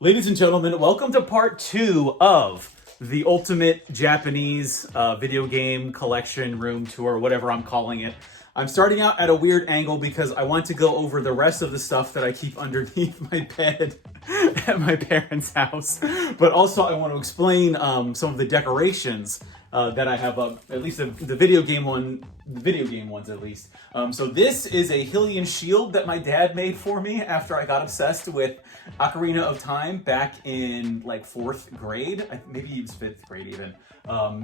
Ladies and gentlemen, welcome to part 2 of the Ultimate Japanese Video Game Collection Room Tour, whatever I'm calling it. I'm starting out at a weird angle because I want to go over the rest of the stuff that I keep underneath my bed at my parents' house. But also I want to explain some of the decorations that I have up, at least the video game ones at least. So this is a Hylian shield that my dad made for me after I got obsessed with Ocarina of Time back in like 4th grade, maybe it was 5th grade even.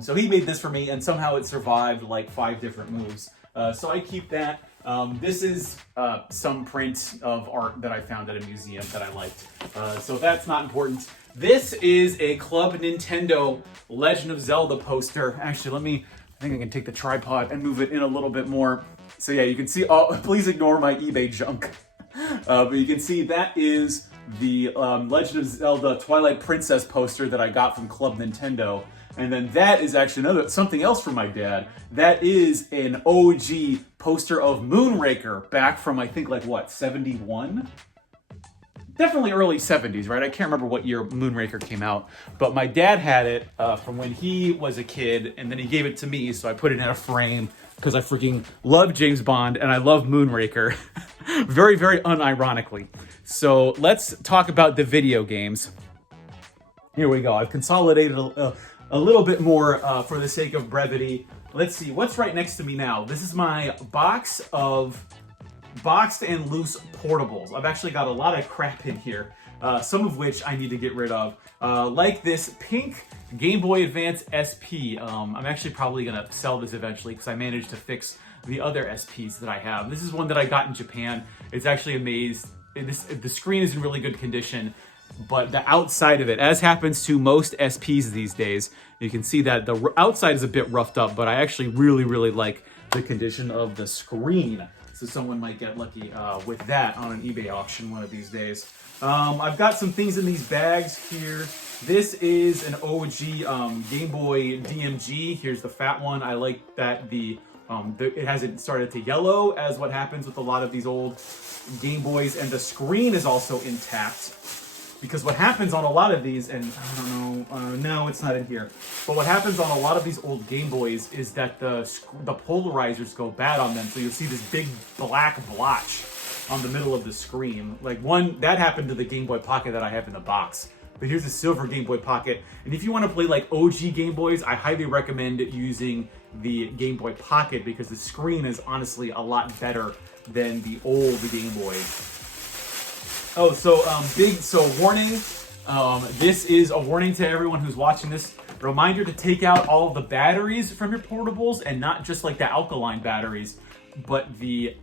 So he made this for me and somehow it survived like 5 different moves. So I keep that. This is some print of art that I found at a museum that I liked. So that's not important. This is a Club Nintendo Legend of Zelda poster. Actually, I think I can take the tripod and move it in a little bit more. So yeah, you can see, please ignore my eBay junk. But you can see that is the Legend of Zelda Twilight Princess poster that I got from Club Nintendo. And then that is actually something else from my dad. That is an OG poster of Moonraker back from, I think, like what, 71? Definitely early 70s, right? I can't remember what year Moonraker came out, but my dad had it from when he was a kid, and then he gave it to me, so I put it in a frame because I freaking love James Bond and I love Moonraker. Very, very unironically. So let's talk about the video games. Here we go. I've consolidated a little bit more for the sake of brevity. Let's see, what's right next to me now? This is my box of boxed and loose portables. I've actually got a lot of crap in here, some of which I need to get rid of. Like this pink Game Boy Advance SP. I'm actually probably gonna sell this eventually because I managed to fix the other SPs that I have. This is one that I got in Japan. It's actually amazing. The screen is in really good condition, but the outside of it, as happens to most SPs these days, you can see that the outside is a bit roughed up, but I actually really, really like the condition of the screen. So someone might get lucky with that on an eBay auction one of these days. I've got some things in these bags here. This is an OG Game Boy DMG. Here's the fat one. I like that it hasn't started to yellow as what happens with a lot of these old Game Boys, and the screen is also intact. Because what happens on a lot of these, and I don't know, no, it's not in here. But what happens on a lot of these old Game Boys is that the polarizers go bad on them. So you'll see this big black blotch on the middle of the screen. Like that happened to the Game Boy Pocket that I have in the box. But here's a silver Game Boy Pocket. And if you want to play like OG Game Boys, I highly recommend using the Game Boy Pocket because the screen is honestly a lot better than the old Game Boy. Oh, so warning. This is a warning to everyone who's watching this. Reminder to take out all of the batteries from your portables, and not just like the alkaline batteries, but the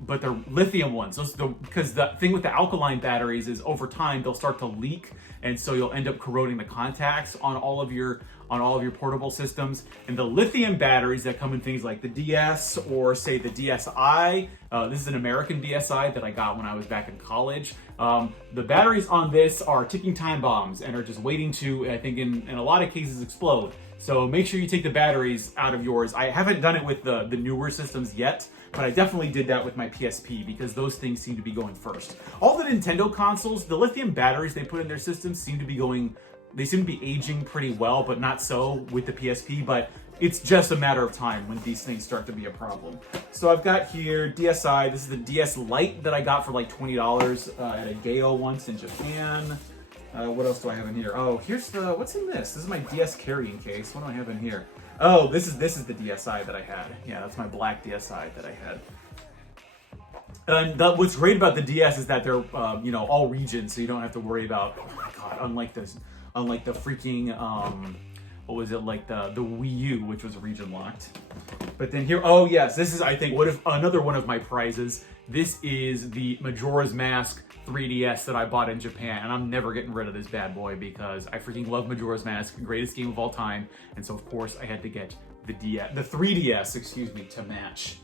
lithium ones. Because the thing with the alkaline batteries is over time they'll start to leak, and so you'll end up corroding the contacts on all of your portable systems. And the lithium batteries that come in things like the DS or say the DSi, this is an American DSi that I got when I was back in college. The batteries on this are ticking time bombs and are just waiting to, I think in a lot of cases, explode. So make sure you take the batteries out of yours. I haven't done it with the newer systems yet, but I definitely did that with my PSP because those things seem to be going first. All the Nintendo consoles, the lithium batteries they put in their systems seem to be aging pretty well, but not so with the PSP, but it's just a matter of time when these things start to be a problem. So I've got here DSi. This is the DS Lite that I got for like $20 at a Gayo once in Japan. What else do I have in here? Oh, what's in this? This is my DS carrying case. What do I have in here? Oh, this is the DSi that I had. Yeah, that's my black DSi that I had. And what's great about the DS is that they're all regions, so you don't have to worry about, oh my god, unlike the freaking what was it, like the Wii U, which was region locked. But then here, oh yes, this is, I think, another one of my prizes. This is the Majora's Mask 3DS that I bought in Japan, and I'm never getting rid of this bad boy because I freaking love Majora's Mask, greatest game of all time, and so of course I had to get the 3DS, to match.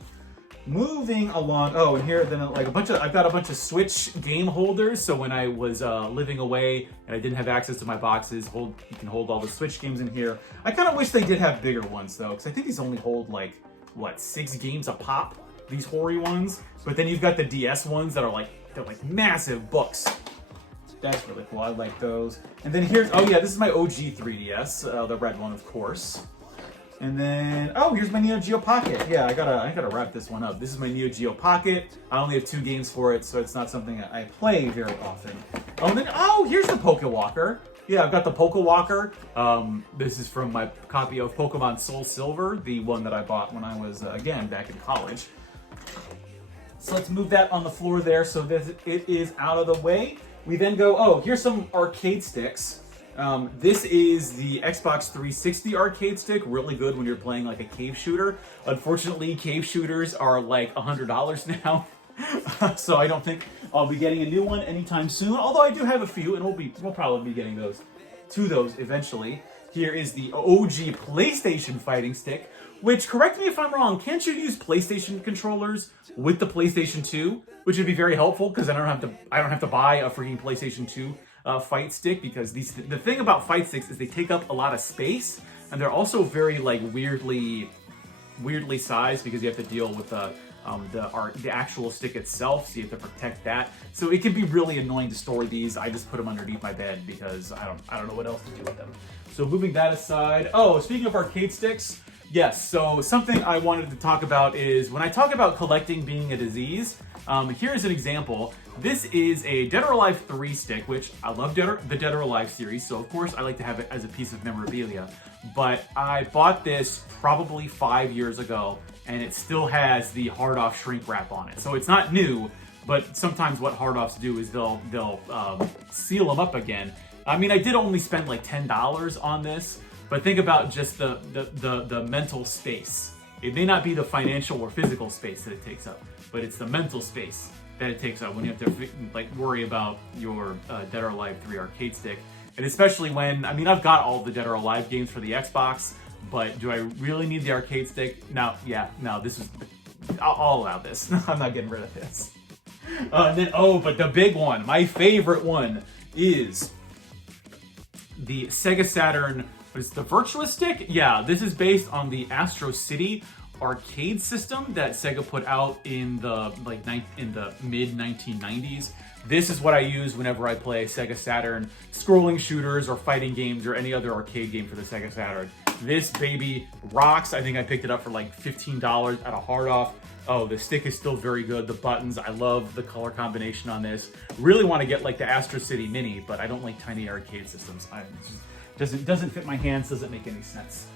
Moving along, oh, and here then like I've got a bunch of Switch game holders. So when I was living away and I didn't have access to my boxes, you can hold all the Switch games in here. I kind of wish they did have bigger ones though, because I think these only hold like 6 games a pop. These hoary ones, but then you've got the DS ones that are like massive books. That's really cool. I like those. And then here's, oh yeah, this is my OG 3DS, the red one, of course. And then, oh, here's my Neo Geo Pocket. Yeah, I gotta wrap this one up. This is my Neo Geo Pocket. I only have 2 games for it, so it's not something I play very often. Oh, and then, oh, here's the Pokewalker. Yeah, I've got the Pokewalker. This is from my copy of Pokemon Soul Silver, the one that I bought when I was, again, back in college. So let's move that on the floor there so that it is out of the way. We then go, oh, here's some arcade sticks. This is the Xbox 360 arcade stick, really good when you're playing like a cave shooter. Unfortunately, cave shooters are like $100 now, so I don't think I'll be getting a new one anytime soon, although I do have a few, and we'll probably be getting those eventually. Here is the OG PlayStation fighting stick, which, correct me if I'm wrong, can't you use PlayStation controllers with the PlayStation 2? Which would be very helpful because I don't have to buy a freaking PlayStation 2 fight stick, because the thing about fight sticks is they take up a lot of space, and they're also very like weirdly sized because you have to deal with the actual stick itself, so you have to protect that. So it can be really annoying to store these. I just put them underneath my bed because I don't know what else to do with them. So moving that aside, oh, speaking of arcade sticks, yes, so something I wanted to talk about is when I talk about collecting being a disease, here's an example. This is a Dead or Alive 3 stick, which I love the Dead or Alive series, so of course I like to have it as a piece of memorabilia. But I bought this probably 5 years ago, and it still has the hard-off shrink wrap on it. So it's not new, but sometimes what hard-offs do is they'll seal them up again. I mean, I did only spend like $10 on this, but think about just the mental space. It may not be the financial or physical space that it takes up, but it's the mental space that it takes up when you have to like worry about your Dead or Alive 3 arcade stick. And especially when, I mean, I've got all the Dead or Alive games for the Xbox, but do I really need the arcade stick? No, this is, I'll allow this. I'm not getting rid of this. And then, oh, but the big one, my favorite one, is the Sega Saturn. What is the Virtua Stick? Yeah, this is based on the Astro City arcade system that Sega put out in the mid 1990s. This is what I use whenever I play Sega Saturn scrolling shooters or fighting games or any other arcade game for the Sega Saturn. This baby rocks. I think I picked it up for like $15 at a hard off. Oh, the stick is still very good. The buttons, I love the color combination on this. Really want to get like the Astro City Mini, but I don't like tiny arcade systems. Doesn't fit my hands, doesn't make any sense.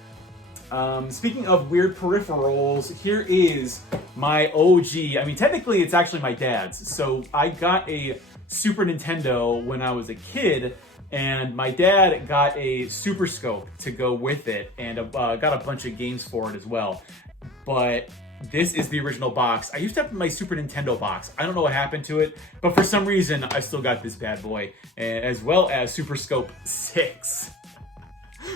Speaking of weird peripherals, here is my OG. I mean, technically it's actually my dad's. So I got a Super Nintendo when I was a kid, and my dad got a Super Scope to go with it, and got a bunch of games for it as well. But this is the original box. I used to have my Super Nintendo box. I don't know what happened to it, but for some reason I still got this bad boy, as well as Super Scope 6.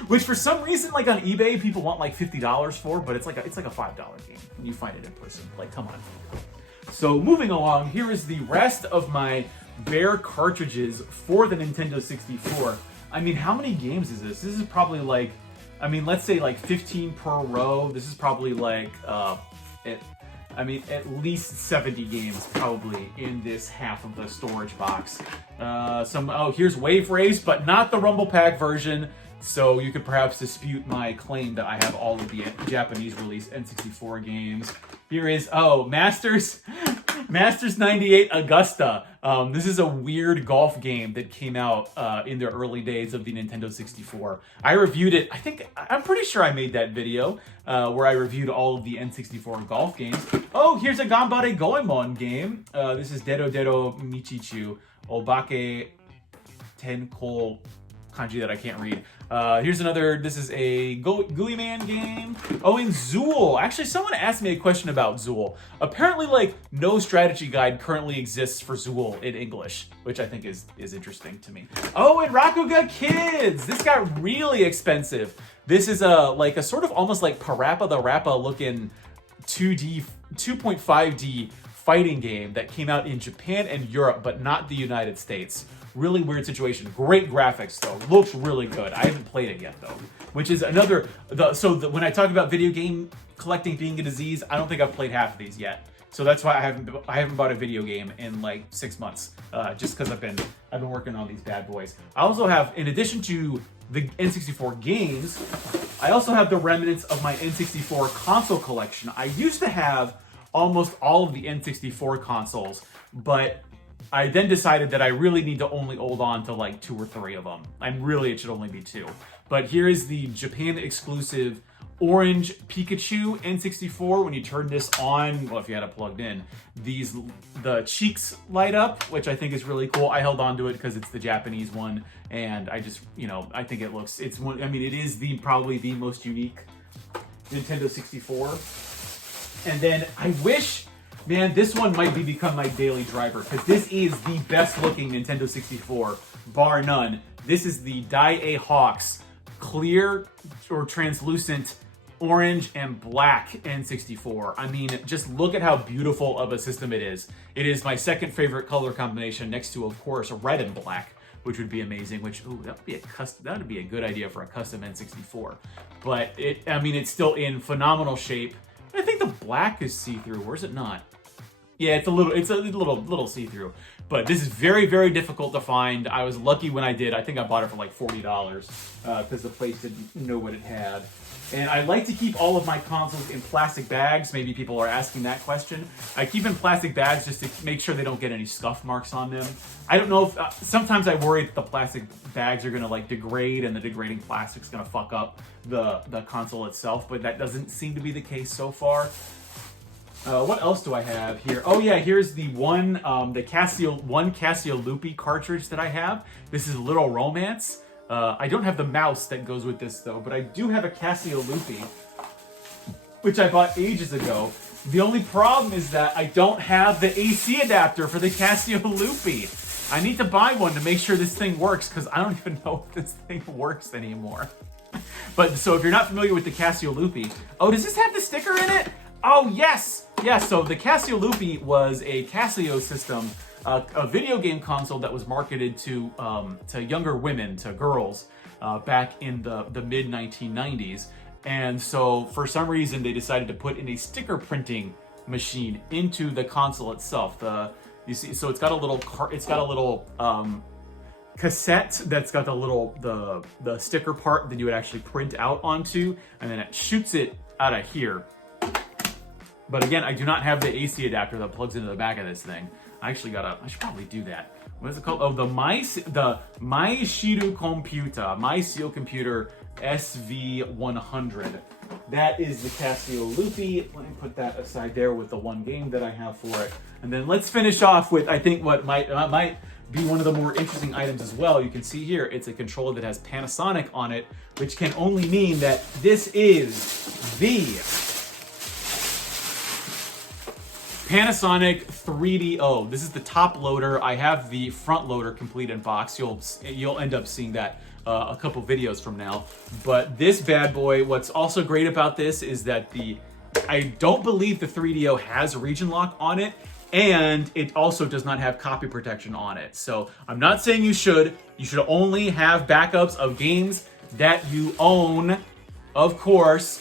Which for some reason, like on eBay, people want like $50 for, but it's like a $5 game when you find it in person. Like, come on. So moving along, here is the rest of my bare cartridges for the Nintendo 64. I mean, how many games is this? This is probably like, I mean, let's say like 15 per row. This is probably like, at least 70 games probably in this half of the storage box. Here's Wave Race, but not the Rumble Pack version. So you could perhaps dispute my claim that I have all of the Japanese release N64 games. Here is, Masters 98 Augusta. This is a weird golf game that came out in the early days of the Nintendo 64. I reviewed it, I'm pretty sure I made that video where I reviewed all of the N64 golf games. Oh, here's a Ganbare Goemon game. This is Dedo Dedo Michichu Obake Tenko kanji that I can't read. Here's another, this is a Gooey Man game. Oh, and Zool. Actually, someone asked me a question about Zool. Apparently, like, no strategy guide currently exists for Zool in English, which I think is interesting to me. Oh, and Rakuga Kids. This got really expensive. This is a sort of almost like Parappa the Rappa looking 2.5D fighting game that came out in Japan and Europe, but not the United States. Really weird situation. Great graphics though. Looks really good. I haven't played it yet though. Which is another, when I talk about video game collecting being a disease, I don't think I've played half of these yet. So that's why I haven't bought a video game in like 6 months, just because I've been working on these bad boys. I also have, in addition to the N64 games, I also have the remnants of my N64 console collection. I used to have almost all of the N64 consoles, but I then decided that I really need to only hold on to like 2 or 3 of them. And really, it should only be 2. But here is the Japan exclusive orange Pikachu N64. When you turn this on, well, if you had it plugged in, the cheeks light up, which I think is really cool. I held on to it because it's the Japanese one, and I just, I think it looks, it is probably the most unique Nintendo 64. And then I wish, man, this one might become my daily driver, because this is the best looking Nintendo 64, bar none. This is the Dai-E Hawks clear or translucent orange and black N64. I mean, just look at how beautiful of a system it is. It is my second favorite color combination, next to, of course, red and black, which would be amazing. Which, ooh, that would be a good idea for a custom N64. But it's still in phenomenal shape. I think the black is see-through, or is it not? Yeah, it's a little see-through. But this is very, very difficult to find. I was lucky when I did. I think I bought it for like $40 because the place didn't know what it had. And I like to keep all of my consoles in plastic bags. Maybe people are asking that question. I keep in plastic bags just to make sure they don't get any scuff marks on them. I don't know if, sometimes I worry that the plastic bags are gonna like degrade and the degrading plastic's gonna fuck up the console itself, but that doesn't seem to be the case so far. What else do I have here? Oh yeah, here's the Casio Loopy cartridge that I have. This is Little Romance. I don't have the mouse that goes with this though, but I do have a Casio Loopy, which I bought ages ago. The only problem is that I don't have the AC adapter for the Casio Loopy. I need to buy one to make sure this thing works, because I don't even know if this thing works anymore. But so if you're not familiar with the Casio Loopy, oh, does this have the sticker in it? Oh yes, yes. So the Casio Loopy was a Casio system, a video game console that was marketed to younger women, to girls, back in the mid 1990s. And so for some reason they decided to put in a sticker printing machine into the console itself. You see, so it's got a little cassette that's got the sticker part that you would actually print out onto, and then it shoots it out of here. But again, I do not have the AC adapter that plugs into the back of this thing. I should probably do that. What is it called? Oh, the Maishiru Computer, MySeal Computer SV100. That is the Casio Loopy. Let me put that aside there with the one game that I have for it. And then let's finish off with, I think, what might be one of the more interesting items as well. You can see here, it's a controller that has Panasonic on it, which can only mean that this is the Panasonic 3DO. This is the top loader. I have the front loader complete in box. You'll end up seeing that a couple videos from now. But this bad boy, what's also great about this is that I don't believe the 3DO has region lock on it, and it also does not have copy protection on it. So I'm not saying you should. You should only have backups of games that you own, of course.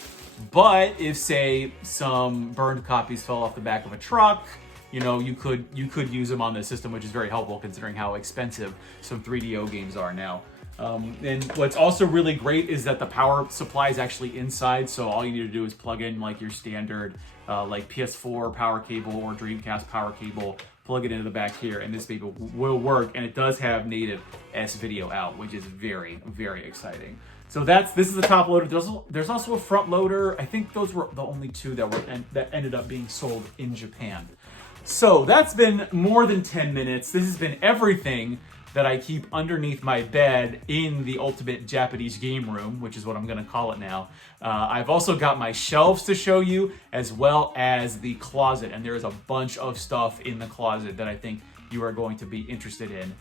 But if, say, some burned copies fell off the back of a truck, you could use them on the system, which is very helpful considering how expensive some 3DO games are now. And what's also really great is that the power supply is actually inside, so all you need to do is plug in like your standard like PS4 power cable or Dreamcast power cable, plug it into the back here, and this baby will work. And it does have native S-Video out, which is very, very exciting. So this is the top loader. There's also a front loader. I think those were the only two that ended up being sold in Japan. So that's been more than 10 minutes. This has been everything that I keep underneath my bed in the ultimate Japanese game room, which is what I'm gonna call it now. I've also got my shelves to show you, as well as the closet. And there is a bunch of stuff in the closet that I think you are going to be interested in.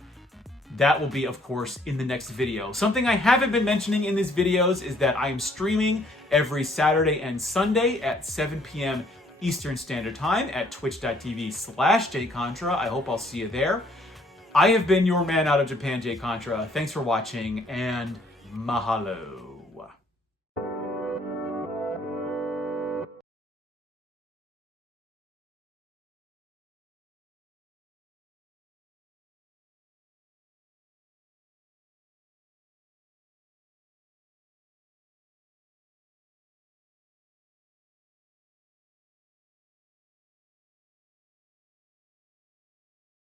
That will be, of course, in the next video. Something I haven't been mentioning in these videos is that I am streaming every Saturday and Sunday at 7 p.m. Eastern Standard Time at twitch.tv/JayContra. I hope I'll see you there. I have been your man out of Japan, Jay Contra. Thanks for watching, and mahalo.